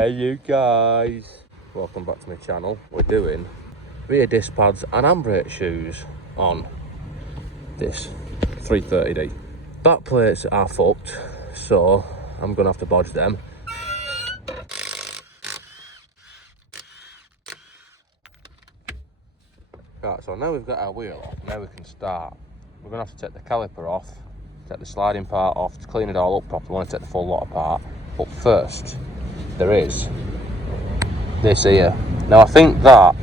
Hey you guys, welcome back to my channel. We're doing rear disc pads and handbrake shoes on this 330D. Back plates are fucked, so I'm gonna have to bodge them. Right, so now we've got our wheel off, now we can start. We're gonna have to take the caliper off, take the sliding part off to clean it all up properly. I want to take the full lot apart, but first there is this here. Now I think that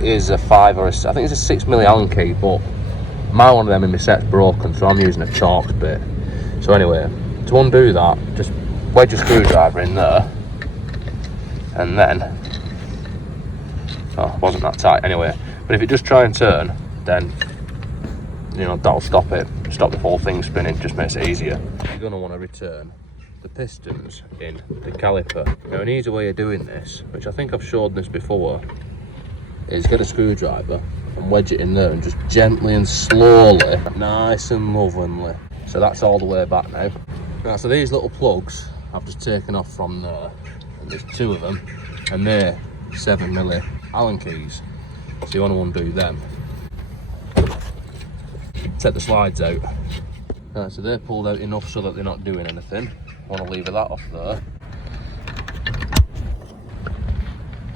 is a 5 or a, I think it's a 6mm Allen key, but my one of them in my set's broken, so I'm using a Chalks bit. So anyway, to undo that, just wedge a screwdriver in there, and then, oh, it wasn't that tight anyway, but if you just try and turn, then, you know, that'll stop it, stop the whole thing spinning, just makes it easier. You're going to want to return the pistons in the caliper. Now an easy way of doing this, which I think I've showed this before, is get a screwdriver and wedge it in there and just gently and slowly, nice and lovingly. So that's all the way back now. Right, so these little plugs I've just taken off from there, and there's 2 of them, and they're 7mm Allen keys. So you want to undo them. Take the slides out. Right, so they're pulled out enough so that they're not doing anything. I want to lever that off there.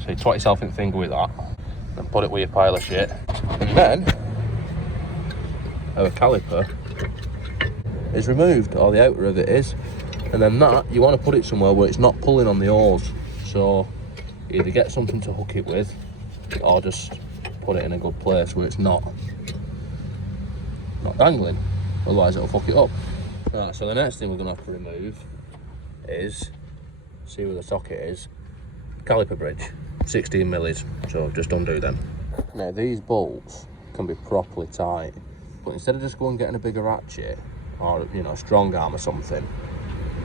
So you twat yourself in the finger with that, and put it with your pile of shit. And then our caliper is removed, or the outer of it is. And then that, you want to put it somewhere where it's not pulling on the hose. So either get something to hook it with, or just put it in a good place where it's not dangling, otherwise it'll fuck it up. Right, so the next thing we're going to have to remove is, see where the socket is, caliper bridge, 16mm, so just undo them. Now these bolts can be properly tight, but instead of just going and getting a bigger ratchet, or you know, a strong arm or something,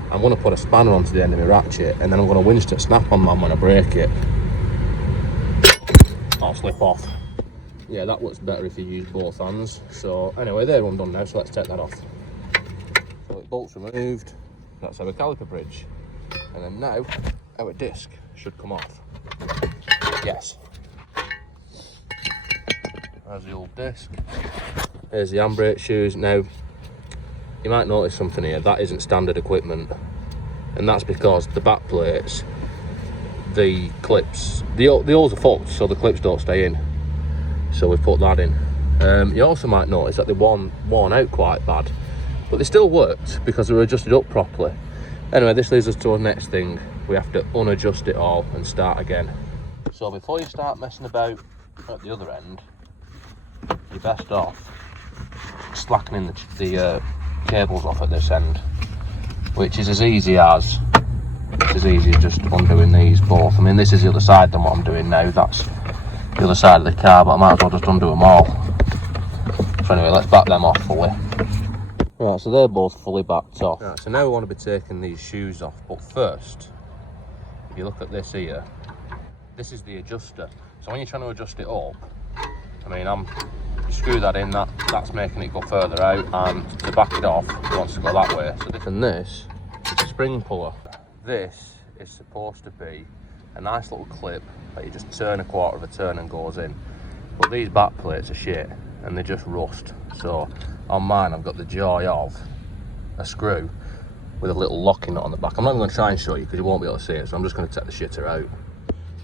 I'm going to put a spanner onto the end of my ratchet, and then I'm going to winch to snap on them when I break it. I'll slip off. Yeah, that works better if you use both hands. So anyway, they're undone now, so let's take that off. So the bolt's removed, that's our caliper bridge. And then now, our disc should come off. Yes. There's the old disc. Here's the handbrake shoes. Now, you might notice something here, that isn't standard equipment. And that's because the back plates, the clips, the holes are fucked, so the clips don't stay in. So we've put that in. You also might notice that they're worn out quite bad, but they still worked because they were adjusted up properly. Anyway, this leads us to our next thing. We have to unadjust it all and start again. So before you start messing about at the other end, you're best off slackening the cables off at this end, which is as easy as just undoing these both. I mean, this is the other side than what I'm doing now. That's the other side of the car, but I might as well just undo them all. So anyway, let's back them off fully. Right, so they're both fully backed off. Right, so now we want to be taking these shoes off, but first, if you look at this here, this is the adjuster. So when you're trying to adjust it up, I mean, you screw that in, that's making it go further out, and to back it off, it wants to go that way. So this is a spring puller. This is supposed to be a nice little clip that you just turn a quarter of a turn and goes in. But these back plates are shit and they just rust. So on mine I've got the joy of a screw with a little locking nut on the back. I'm not even going to try and show you because you won't be able to see it, so I'm just going to take the shitter out.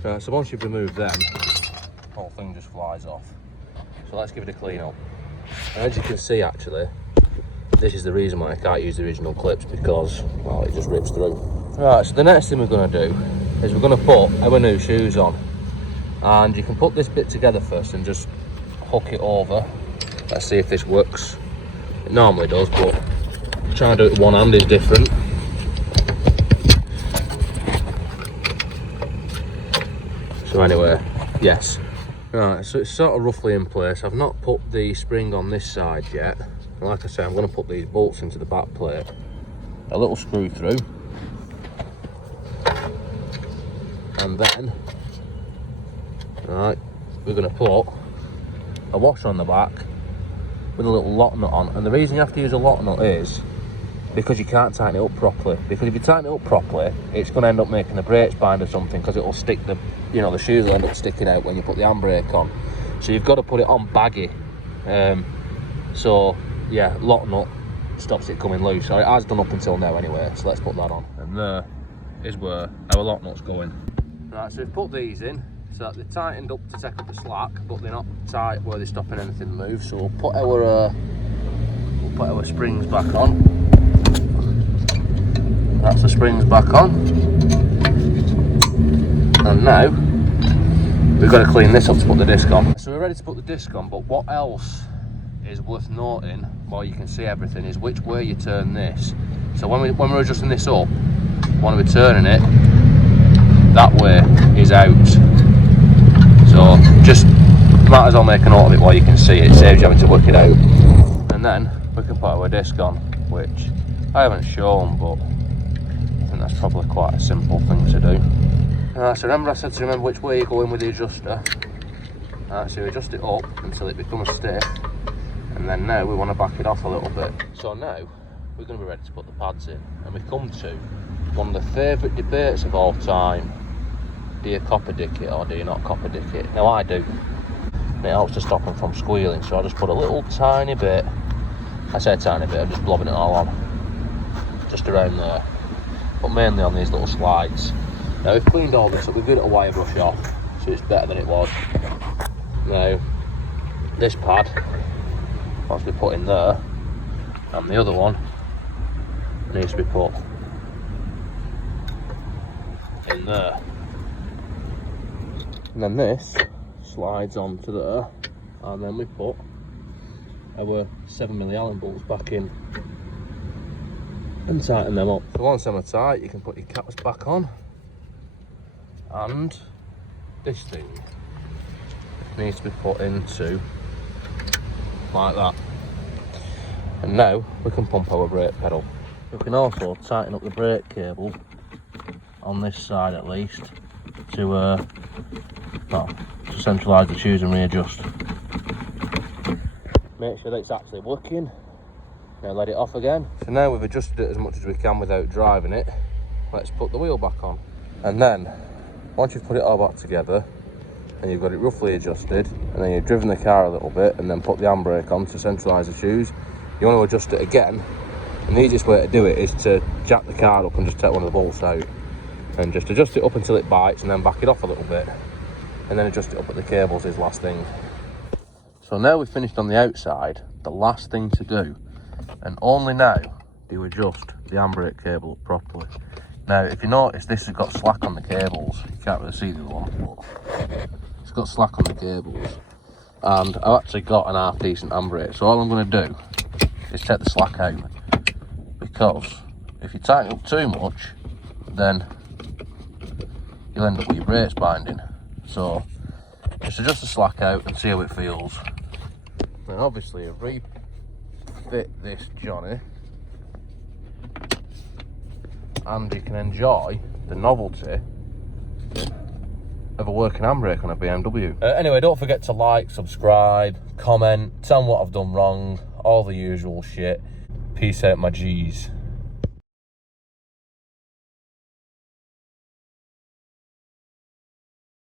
Right, so once you've removed them, the whole thing just flies off. So let's give it a clean up. And as you can see, actually, this is the reason why I can't use the original clips, because, well, it just rips through. Right, so the next thing we're going to do is we're going to put our new shoes on, and you can put this bit together first and just hook it over. Let's see if this works. It normally does, but trying to do it with one hand is different. So anyway, yes. Right, so it's sort of roughly in place. I've not put the spring on this side yet. And like I say, I'm going to put these bolts into the back plate. A little screw through. And then, right, we're going to put a washer on the back with a little lock nut on. And the reason you have to use a lock nut is because you can't tighten it up properly. Because if you tighten it up properly, it's going to end up making the brakes bind or something, because it'll stick the, you know, the shoes will end up sticking out when you put the handbrake on. So you've got to put it on baggy. So yeah, lock nut stops it coming loose. Or it has done up until now anyway, so let's put that on. And there is where our lock nut's going. Right, so we've put these in so that they're tightened up to take up the slack, but they're not tight where they're stopping anything to move. So we'll put our springs back on. That's the springs back on. And now we've got to clean this up to put the disc on. So we're ready to put the disc on, but what else is worth noting, while you can see everything, is which way you turn this. So when we're adjusting this up, when we're turning it, that way is out. So just might as well make a note of it while you can see it. It saves you having to work it out. And then we can put our disc on, which I haven't shown, but I think that's probably quite a simple thing to do. So remember I said to remember which way you go in with the adjuster. So you adjust it up until it becomes stiff, and then now we want to back it off a little bit. So now we're going to be ready to put the pads in, and we come to one of the favourite debates of all time. Do you copper dick it or do you not copper dick it? Now I do, and it helps to stop them from squealing, so I just put a little tiny bit, I say a tiny bit, I'm just blobbing it all on, just around there, but mainly on these little slides. Now we've cleaned all this up, we've got a wire brush off, so it's better than it was. Now this pad, once we put in there, and the other one needs to be put in there. And then this slides onto there, and then we put our 7mm Allen bolts back in and tighten them up. So once them are tight, you can put your caps back on, and this thing needs to be put into like that. And now we can pump our brake pedal. We can also tighten up the brake cable on this side at least to centralise the shoes and readjust. Make sure that it's actually working. Now let it off again. So now we've adjusted it as much as we can without driving it. Let's put the wheel back on. And then once you've put it all back together and you've got it roughly adjusted, and then you've driven the car a little bit and then put the handbrake on to centralise the shoes, you want to adjust it again. And the easiest way to do it is to jack the car up and just take one of the bolts out and just adjust it up until it bites, and then back it off a little bit, and then adjust it up at the cables is last thing. So now we've finished on the outside, the last thing to do, and only now do you adjust the handbrake cable up properly. Now if you notice, this has got slack on the cables. You can't really see the other one, but it's got slack on the cables, and I've actually got an half decent handbrake, so all I'm going to do is take the slack out, because if you tighten up too much, then you'll end up with your brakes binding. So just adjust the slack out and see how it feels. Then obviously refit this Johnny, and you can enjoy the novelty of a working handbrake on a BMW. Anyway, don't forget to like, subscribe, comment, tell me what I've done wrong, all the usual shit. Peace out, my G's.